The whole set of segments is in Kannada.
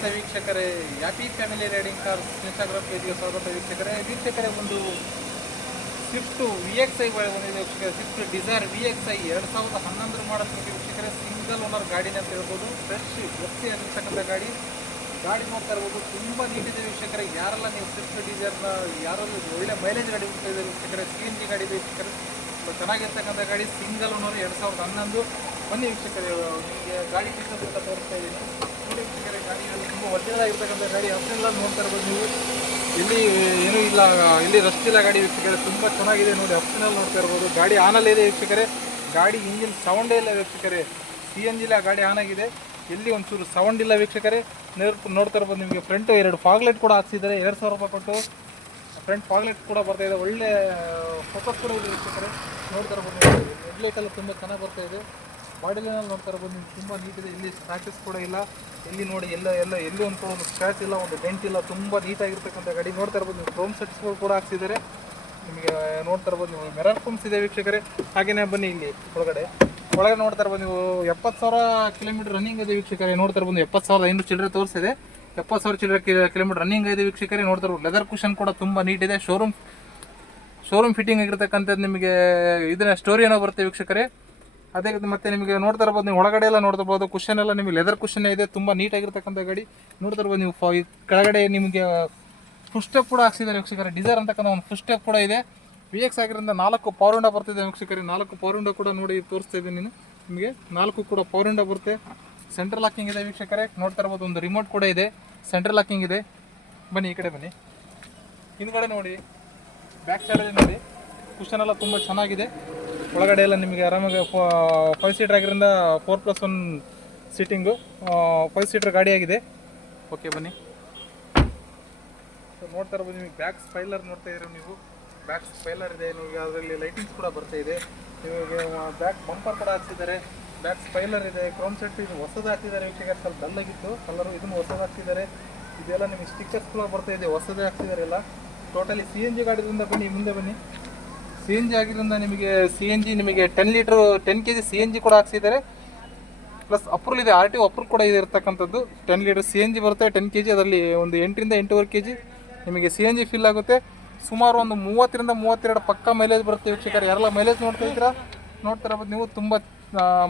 ನಮಸ್ತೆ ವೀಕ್ಷಕರೇ, happy family riding cars Instagram ಪೇಜ್ಗೆ ಸ್ವಾಗತ ವೀಕ್ಷಕರೇ. ಒಂದು ಸ್ವಿಫ್ಟ್ VXi ಬಂದಿದೆ ವೀಕ್ಷಕರೇ. ಸ್ವಿಫ್ಟ್ ಡಿಸೈರ್ VXi 2011 ಮಾಡಲ್ ವೀಕ್ಷಕರೇ. ಸಿಂಗಲ್ ಓನರ್ ಗಾಡಿನ ಅಂತ ಹೇಳ್ಬೋದು. ಫ್ರೆಶ್ ಎಫ್ಸಿ ಆಗಿರ್ತಕ್ಕಂಥ ಗಾಡಿ ನೋಡ್ತಾ ಇರ್ಬೋದು. ತುಂಬ ನೀಟಿದೆ ವೀಕ್ಷಕರೇ. ಯಾರೆಲ್ಲ ನೀವು ಸ್ವಿಫ್ಟ್ ಡಿಸೈರ್ನ ಯಾರೆಲ್ಲ ಒಳ್ಳೆ ಮೈಲೇಜ್ ಗಾಡಿ ಹೋಗ್ತಾ ಇದೆ ವೀಕ್ಷಕರೇ. CNG ಗಾಡಿ ಇದೆ ವೀಕ್ಷಕರೇ. ಚೆನ್ನಾಗಿರ್ತಕ್ಕಂಥ ಗಾಡಿ ಸಿಂಗಲ್ ಓನರ್ 2011. ಬನ್ನಿ ವೀಕ್ಷಕರೇ, ನಿಮಗೆ ಗಾಡಿ ಡೀಟೇಲ್ಸ್ ಅಂತ ತೋರಿಸ್ತಾ ಇದ್ದೀನಿ. ನೋಡಿ ವೀಕ್ಷಕರೇ, ಗಾಡಿಯಲ್ಲಿ ತುಂಬ ಒರಿಜಿನಲ್ ಆಗಿರ್ತಕ್ಕಂಥ ಗಾಡಿ. ಅಷ್ಟೆಲ್ಲ ನೋಡ್ತಾ ಇರ್ಬೋದು ನೀವು. ಇಲ್ಲಿ ಏನೂ ಇಲ್ಲ, ಇಲ್ಲಿ ರಸ್ಟ್ ಇಲ್ಲ ಗಾಡಿ ವೀಕ್ಷಕರೇ. ತುಂಬ ಚೆನ್ನಾಗಿದೆ ನೋಡಿ. ಆಪ್ಷನಲ್ ನೋಡ್ತಾ ಇರ್ಬೋದು. ಗಾಡಿ ಆನಲ್ಲೇ ಇದೆ ವೀಕ್ಷಕರೇ. ಗಾಡಿ ಇಂಜಿನ್ ಸೌಂಡೇ ಇಲ್ಲ ವೀಕ್ಷಕರೇ. CNG ಗಾಡಿ ಆನ್ ಆಗಿದೆ. ಎಲ್ಲಿ ಒಂಚೂರು ಸೌಂಡ್ ಇಲ್ಲ ವೀಕ್ಷಕರೇ. ನೋಡ್ತಾ ಇರ್ಬೋದು ನಿಮಗೆ. ಫ್ರಂಟು 2 ಫಾಗ್ಲೈಟ್ ಕೂಡ ಹಾಕ್ಸಿದ್ದಾರೆ. 2000 ರೂಪಾಯಿ ಕೊಟ್ಟು ಫ್ರಂಟ್ ಫಾಗ್ಲೈಟ್ ಕೂಡ ಬರ್ತಾ ಇದೆ. ಒಳ್ಳೆ ಫೋಕಸ್ ಕೂಡ ಇದೆ ವೀಕ್ಷಕರೇ. ನೋಡ್ತಾ ಇರ್ಬೋದು ನೀವು. ಹೆಡ್ಲೈಟೆಲ್ಲ ತುಂಬ ಚೆನ್ನಾಗಿ ಬರ್ತಾ ಇದೆ. ಬಾಡಿಲಿನಲ್ಲಿ ನೋಡ್ತಾ ಇರ್ಬೋದು ನಿಮ್ಗೆ. ತುಂಬ ನೀಟಿದೆ. ಇಲ್ಲಿ ಸ್ಕ್ರಾಚಸ್ ಕೂಡ ಇಲ್ಲ. ಇಲ್ಲಿ ನೋಡಿ, ಎಲ್ಲಿ ಒಂದು ಸ್ಕ್ರ್ಯಾಚ್ ಇಲ್ಲ, ಒಂದು ಡೆಂಟ್ ಇಲ್ಲ. ತುಂಬ ನೀಟಾಗಿರ್ತಕ್ಕಂಥ ಗಾಡಿ ನೋಡ್ತಾ ಇರ್ಬೋದು ನೀವು. ಕ್ರೋಮ್ ಸೆಟ್ಸ್ಗಳು ಕೂಡ ಹಾಕ್ಸಿದ್ದಾರೆ ನಿಮಗೆ. ನೋಡ್ತಾ ಇರ್ಬೋದು ನೀವು. ಮಿರರ್ ಫೋಮ್ಸ್ ಇದೆ ವೀಕ್ಷಕರೇ. ಹಾಗೆಯೇ ಬನ್ನಿ ಇಲ್ಲಿ ಒಳಗಡೆ ನೋಡ್ತಾ ಇರ್ಬೋದು ನೀವು. 70,000 ಕಿಲೋಮೀಟರ್ ರನ್ನಿಂಗ್ ಇದೆ ವೀಕ್ಷಕರೇ. ನೋಡ್ತಾ ಇರ್ಬೋದು 70,500 ಚಿಲ್ಲರೆ ತೋರಿಸಿದೆ. 70,000 ಚಿಲ್ಲರೆ ಕಿಲೋಮೀಟರ್ ರನ್ನಿಂಗ್ ಇದೆ ವೀಕ್ಷಕರೇ. ನೋಡ್ತಾ ಇರ್ಬೋದು. ಲೆದರ್ ಕುಷನ್ ಕೂಡ ತುಂಬ ನೀಟ್ ಇದೆ. ಶೋರೂಮ್ ಫಿಟ್ಟಿಂಗ್ ಆಗಿರ್ತಕ್ಕಂಥದ್ದು ನಿಮಗೆ. ಇದನ್ನ ಸ್ಟೋರಿ ಏನೋ ಬರುತ್ತೆ ವೀಕ್ಷಕರೇ. ಅದೇ ಮತ್ತೆ ನಿಮಗೆ ನೋಡ್ತಾ ಇರ್ಬೋದು ನೀವು. ಒಳಗಡೆ ಎಲ್ಲ ನೋಡ್ತಾ ಇರ್ಬೋದು. ಕುಷನ್ ಎಲ್ಲ ನಿಮಗೆ ಲೆದರ್ ಕುಷನ್ ಇದೆ. ತುಂಬ ನೀಟಾಗಿರ್ತಕ್ಕಂಥ ಗಾಡಿ ನೋಡ್ತಾ ಇರ್ಬೋದು ನೀವು. ಕೆಳಗಡೆ ನಿಮಗೆ ಫುಟ್ ಸ್ಟೆಪ್ ಕೂಡ ಹಾಕ್ಸಿದ್ದಾರೆ ವೀಕ್ಷಕರೇ. ಡಿಸೈರ್ ಅಂತಕ್ಕಂಥ ಒಂದು ಫುಟ್ ಸ್ಟೆಪ್ ಕೂಡ ಇದೆ. VX ಆಗಿರೋದ್ರಿಂದ 4 ಪವರ್ ವಿಂಡೋ ಬರ್ತಿದೆ ವೀಕ್ಷಕರೇ. 4 ಪವರ್ ವಿಂಡೋ ಕೂಡ ನೋಡಿ ತೋರಿಸ್ತಾ ಇದ್ದೀನಿ ನಿಮಗೆ. 4 ಕೂಡ ಪವರ್ ವಿಂಡೋ ಬರುತ್ತೆ. ಸೆಂಟ್ರಲ್ ಲಾಕಿಂಗ್ ಇದೆ ವೀಕ್ಷಕರೇ. ನೋಡ್ತಾ ಇರ್ಬೋದು. ಒಂದು ರಿಮೋಟ್ ಕೂಡ ಇದೆ. ಸೆಂಟ್ರಲ್ ಲಾಕಿಂಗ್ ಇದೆ. ಬನ್ನಿ ಈ ಕಡೆ ಬನ್ನಿ. ಹಿಂದ್ಗಡೆ ನೋಡಿ, ಬ್ಯಾಕ್ ಸೈಡಲ್ಲಿ ನೋಡಿ. ಕುಷನ್ ಎಲ್ಲ ತುಂಬ ಚೆನ್ನಾಗಿದೆ. ಒಳಗಡೆ ಎಲ್ಲ ನಿಮಗೆ ಆರಾಮಾಗಿ 5 ಸೀಟರ್ ಆಗಿರೋದ್ರಿಂದ 4+1 ಸೀಟಿಂಗು 5 ಸೀಟರ್ ಗಾಡಿಯಾಗಿದೆ. ಓಕೆ ಬನ್ನಿ. ನೋಡ್ತಾ ಇರ್ಬೋದು ನಿಮಗೆ. ಬ್ಯಾಕ್ ಸ್ಪೈಲರ್ ನೋಡ್ತಾ ಇದ್ದೀರ ನೀವು. ಬ್ಯಾಕ್ ಸ್ಪೈಲರ್ ಇದೆ ನಿಮಗೆ. ಅದರಲ್ಲಿ ಲೈಟಿಂಗ್ಸ್ ಕೂಡ ಬರ್ತಾ ಇದೆ ನಿಮಗೆ. ಬ್ಯಾಕ್ ಬಂಪರ್ ಕೂಡ ಹಾಕ್ಸಿದ್ದಾರೆ. ಬ್ಯಾಕ್ ಸ್ಪೈಲರ್ ಇದೆ. ಕ್ರೋಮ್ ಸೆಟ್ ಇದು ಹೊಸದು ಹಾಕ್ತಿದ್ದಾರೆ ವೀಕ್ಷಕರೇ. ಸ್ವಲ್ಪ ಡಲ್ಲಾಗಿತ್ತು ಕಲರು. ಇದನ್ನು ಹೊಸದು ಹಾಕ್ತಿದ್ದಾರೆ. ಇದೆಲ್ಲ ನಿಮಗೆ ಸ್ಟಿಕ್ಕರ್ಸ್ ಕೂಡ ಬರ್ತಾ ಇದೆ. ಹೊಸದೇ ಹಾಕ್ತಿದ್ದಾರೆ ಎಲ್ಲ. ಟೋಟಲಿ CNG ಗಾಡಿಯಿಂದ ಬನ್ನಿ, ಮುಂದೆ ಬನ್ನಿ. CNG ಆಗಿರೋದ್ರಿಂದ ನಿಮಗೆ CNG ನಿಮಗೆ 10 ಲೀಟ್ರ್ 10 kg CNG ಕೂಡ ಹಾಕ್ಸಿದ್ದಾರೆ. ಪ್ಲಸ್ ಅಪ್ರೂಲ್ ಇದೆ. RTO ಅಪ್ರೂಲ್ ಕೂಡ ಇದೆ ಇರ್ತಕ್ಕಂಥದ್ದು. 10 ಲೀಟ್ರ್ CNG ಬರುತ್ತೆ 10 kg. ಅದರಲ್ಲಿ ಒಂದು 8ರಿಂದ 8.5 kg ನಿಮಗೆ CNG ಫಿಲ್ ಆಗುತ್ತೆ. ಸುಮಾರು ಒಂದು 30ರಿಂದ 32 ಪಕ್ಕ ಮೈಲೇಜ್ ಬರುತ್ತೆ ವೀಕ್ಷಕರು. ಯಾರೆಲ್ಲ ಮೈಲೇಜ್ ನೋಡ್ತಾ ಇದ್ದೀರಾ, ನೋಡ್ತಾ ಇರ್ಬೋದು ನೀವು. ತುಂಬ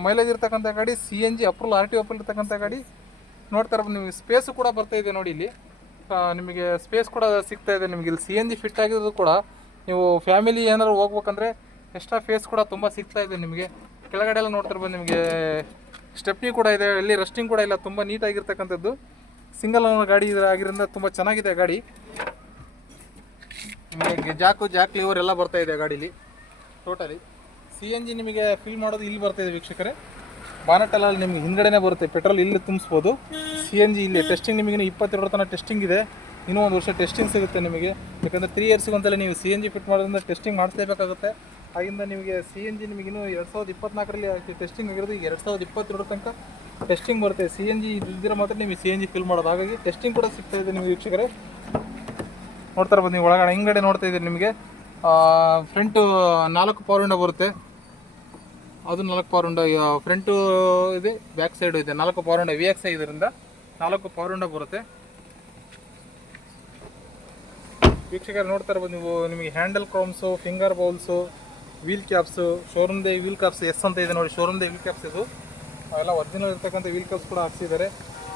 ಮೈಲೇಜ್ ಇರ್ತಕ್ಕಂಥ ಗಾಡಿ. CNG ಅಪ್ರೂಲ್ RTO ಅಪ್ರೂಲ್ ಇರ್ತಕ್ಕಂಥ ಗಾಡಿ ನೋಡ್ತಾ ಇರ್ಬೋದು ನಿಮಗೆ. ಸ್ಪೇಸು ಕೂಡ ಬರ್ತಾ ಇದೆ ನೋಡಿ. ಇಲ್ಲಿ ನಿಮಗೆ ಸ್ಪೇಸ್ ಕೂಡ ಸಿಗ್ತಾ ಇದೆ ನಿಮಗೆ. ಇಲ್ಲಿ CNG ಫಿಟ್ ಆಗಿರೋದು ಕೂಡ ನೀವು ಫ್ಯಾಮಿಲಿ ಏನಾದ್ರು ಹೋಗ್ಬೇಕಂದ್ರೆ ಎಕ್ಸ್ಟ್ರಾ ಫೇಸ್ ಕೂಡ ತುಂಬ ಸಿಗ್ತಾ ಇದೆ ನಿಮಗೆ. ಕೆಳಗಡೆ ಎಲ್ಲ ನೋಡ್ತಾ ಇರ್ಬೋದು ನಿಮಗೆ. ಸ್ಟೆಪ್ನಿ ಕೂಡ ಇದೆ. ಎಲ್ಲಿ ರಸ್ಟಿಂಗ್ ಕೂಡ ಇಲ್ಲ. ತುಂಬ ನೀಟಾಗಿರ್ತಕ್ಕಂಥದ್ದು. ಸಿಂಗಲ್ ಓನರ್ ಗಾಡಿ ಆಗಿರೋದ್ರಿಂದ ತುಂಬ ಚೆನ್ನಾಗಿದೆ ಗಾಡಿ. ನಿಮಗೆ ಜಾಕ್ ಲಿವರ್ ಎಲ್ಲ ಬರ್ತಾ ಇದೆ ಗಾಡೀಲಿ. ಟೋಟಲಿ CNG ನಿಮಗೆ ಫಿಲ್ ಮಾಡೋದು ಇಲ್ಲಿ ಬರ್ತಾ ಇದೆ ವೀಕ್ಷಕರೇ. ಬಾನಟೆಲ್ಲ ನಿಮಗೆ ಹಿಂದ್ಗಡೆನೇ ಬರುತ್ತೆ. ಪೆಟ್ರೋಲ್ ಇಲ್ಲಿ ತುಂಬಿಸ್ಬೋದು. CNG ಇಲ್ಲಿ ಟೆಸ್ಟಿಂಗ್ ನಿಮಗೆ 22 ತನಕ ಟೆಸ್ಟಿಂಗ್ ಇದೆ. ಇನ್ನೂ 1 ವರ್ಷ ಟೆಸ್ಟಿಂಗ್ ಸಿಗುತ್ತೆ ನಿಮಗೆ. ಯಾಕಂದರೆ 3 ಇಯರ್ಸಿಗೆ ಒಂದ್ಸಲ ನೀವು CNG ಫಿಟ್ ಮಾಡೋದ್ರಿಂದ ಟೆಸ್ಟಿಂಗ್ ಮಾಡಿಸ್ಲೇಬೇಕಾಗುತ್ತೆ. ಆಗಿಂದ ನಿಮಗೆ CNG ನಿಮಗೆ ಇನ್ನೂ 2024ರಲ್ಲಿ ಟೆಸ್ಟಿಂಗ್ ಆಗಿರೋದು. ಈಗ 2022 ತನಕ ಟೆಸ್ಟಿಂಗ್ ಬರುತ್ತೆ. CNG ಇದ್ದಿದ್ರೆ ಮಾತ್ರ ನೀವು CNG ಫಿಲ್ ಮಾಡೋದು. ಹಾಗಾಗಿ ಟೆಸ್ಟಿಂಗ್ ಕೂಡ ಸಿಗ್ತಾ ಇದೆ ನಿಮಗೆ ವೀಕ್ಷಕರೇ. ನೋಡ್ತಾ ಇರ್ಬೋದು ನೀವು. ಒಳಗಡೆ ಹಿಂಗಡೆ ನೋಡ್ತಾ ಇದ್ದೀರಿ ನಿಮಗೆ. ಫ್ರಂಟು 4 ಪವರ್ ವಿಂಡೋ ಬರುತ್ತೆ. ಅದು 4 ಪವರ್ ವಿಂಡೋ ಫ್ರಂಟು ಇದೆ. ಬ್ಯಾಕ್ ಸೈಡು ಇದೆ. 4 ಪವರ್ ವಿಂಡೋ. VXi ಇದರಿಂದ 4 ಪವರ್ ವಿಂಡೋ ಬರುತ್ತೆ ವೀಕ್ಷಕರು. ನೋಡ್ತಾ ಇರ್ಬೋದು ನೀವು. ನಿಮಗೆ handle chromes, finger bowls, wheel caps, ಶೋರೂಮ್ದೇ ವೀಲ್ ಕ್ಯಾಪ್ಸ್ ಎಸ್ ಅಂತ ಇದೆ ನೋಡಿ. ಶೋರೂಮ್ದೇ ವೀಲ್ ಕ್ಯಾಪ್ಸ್ ಇದು. ಅವೆಲ್ಲ ಒರಿಜಿನಲ್ ಇರ್ತಕ್ಕಂಥ ವೀಲ್ ಕ್ಯಾಪ್ಸ್ ಕೂಡ ಹಾಕ್ಸಿದ್ದಾರೆ.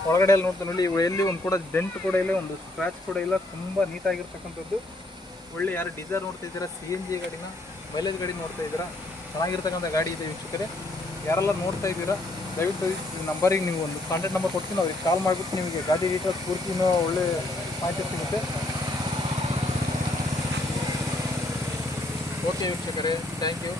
ಒಳಗಡೆ ಎಲ್ಲ ನೋಡ್ತಾ ನೋಡಿ. ಎಲ್ಲಿ ಒಂದು ಕೂಡ ಡೆಂಟ್ ಕೂಡ ಇಲ್ಲ, ಒಂದು ಸ್ಕ್ರ್ಯಾಚ್ ಕೂಡ ಇಲ್ಲ. ತುಂಬ ನೀಟಾಗಿರ್ತಕ್ಕಂಥದ್ದು. ಒಳ್ಳೆ ಯಾರು ಡಿಸೈರ್ ನೋಡ್ತಾ ಇದ್ದೀರಾ, CNG ಗಾಡಿನ ಮೈಲೇಜ್ ಗಾಡಿ ನೋಡ್ತಾ ಇದ್ದೀರಾ, ಚೆನ್ನಾಗಿರ್ತಕ್ಕಂಥ ಗಾಡಿ ಇದೆ ವೀಕ್ಷಕರೇ. ಯಾರೆಲ್ಲ ನೋಡ್ತಾ ಇದ್ದೀರಾ ದಯವಿಟ್ಟು ಈ ನಂಬರಿಗೆ ನೀವು ಒಂದು ಕಾಂಟ್ಯಾಕ್ಟ್ ನಂಬರ್ ಕೊಡ್ತೀನಿ. ಅವ್ರಿಗೆ ಕಾಲ್ ಮಾಡಿಬಿಟ್ಟು ನಿಮಗೆ ಗಾಡಿ ಡೀಟೇಲ್ಸ್ ಪೂರ್ತಿನೂ ಒಳ್ಳೆ ಮಾಹಿತಿ ಸಿಗುತ್ತೆ. ಓಕೆ ವೀಕ್ಷಕರೇ, ಥ್ಯಾಂಕ್ ಯು.